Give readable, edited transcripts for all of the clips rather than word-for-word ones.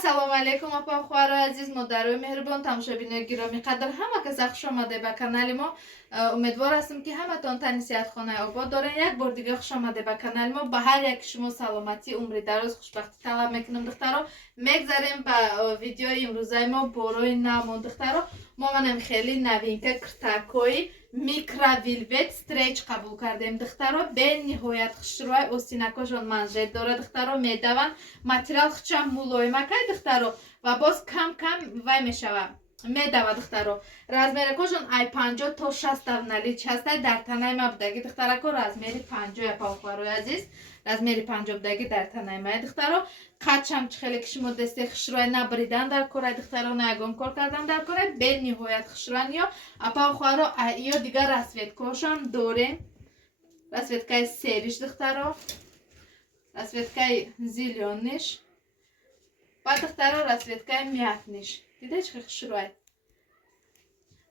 Ассалому алейкум апа хӯаро азиз, модарои меҳрубон, тамошобинои гиромӣ қадр, ҳама кас хуш омаде ба канали мо. Умедвор ҳастам ки ҳаматон тани сиҳатхонаи обод дорен. Як бор дига хуш омаде ба канали мо. Ба ҳар яки шумо саломатӣ, умри дароз, хушбахтӣ талаб мекунам духтаро. Мегзарем ба видеои имрӯзаи мо борои навмон духтаро. Мо манам хеле навинка киртакҳои микровилвет стреч қабул кардем духтаро. Бениҳоят хушрӯй, остинакошон манжет дорад духтаро, медаванд. Материал хичам мулоимакай духтаро ва боз кам вай мешава медава духтаро. Размеракошон ай 50 то 60 налич ҳастай. Дар танаи ма будаги духтарако размери 50 апаохӯарои азиз, размери 50 будаги дар танаи ма духтаро. Қадшам чихеле ки шумо дасте хушрӯй на бридан дар корай духтаро, на ягон кор кардан дар корай. Бениҳоят хушрӯян ё апаохӯаро ё дигар расветкаошон дорем. Расветкаи сериш духтаро, расветкаи зелениш, ба духтаро расветкаи мятниш. Дида чӣ хушрӯй.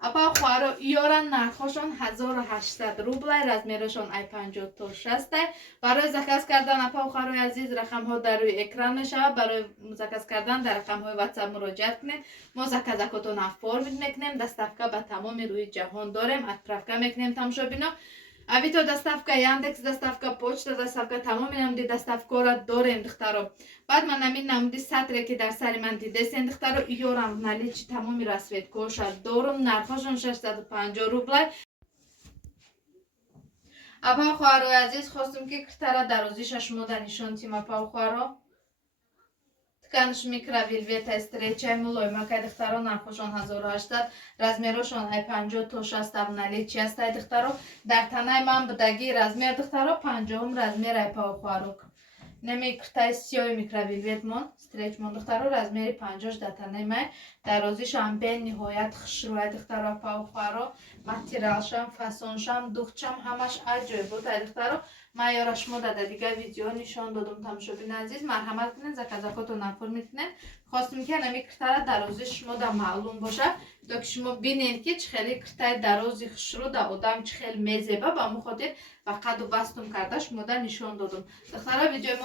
Апаохӯаро ёра нархошон 1800 рублай, размерашон ай 50 то 60. Барои заказ кардан апаохӯарои азиз, рақамҳо дар рӯи экран мешавад. Барои заказ кардан дар рақамҳои WhatsApp муроҷиат кунед. Мо заказакотон оформит мекунем. Доставка ба тамоми рӯи ҷаҳон дорем. Отправка мекунем тамошобино. Авито доставка, Яндекс доставка, почта доставка, тамоми намуди доставкаро дорем духтаро. Баъд ман намин намуди сатре ки дар сари ман дидесен духтаро, ёрам в наличи тамоми расветкаоша дорум. Нархошон 650 рублай. Апаохӯарои азиз, хостум ки киртара дарозиша шумо да нишон дидим. Апаохӯаро тканиш микровилвета стречай мулоимакай духтаро, нархошон 1800, размерошон ай 50 то 60 наличи ҳастай духтаро. Дар танаи ман будаги размер духтаро 50 размер апаохӯаро. Неми киртаи сиёи микровилвет мон стреч мон духтаро, размери 50 дар танаи ман. Дарозишам бениҳоят хушрӯй духтаро апаохӯаро. Материалшам, фасоншам, духтшам ҳамаш аҷоиботай духтаро. Ман ёра шумо да дигар видео нишон додум тамошобини азиз. Марҳамат кунед, заказакотон оформит кунед. Хостум ки нами киртара дарозиш шумо да маълум бошад, то ки шумо бинед ки чихеле киртаи дарози хушрӯ да одам чихел мезеба. Ба мо хотир ба қаду бастум карда шумо да нишон додум духтаро. Видеои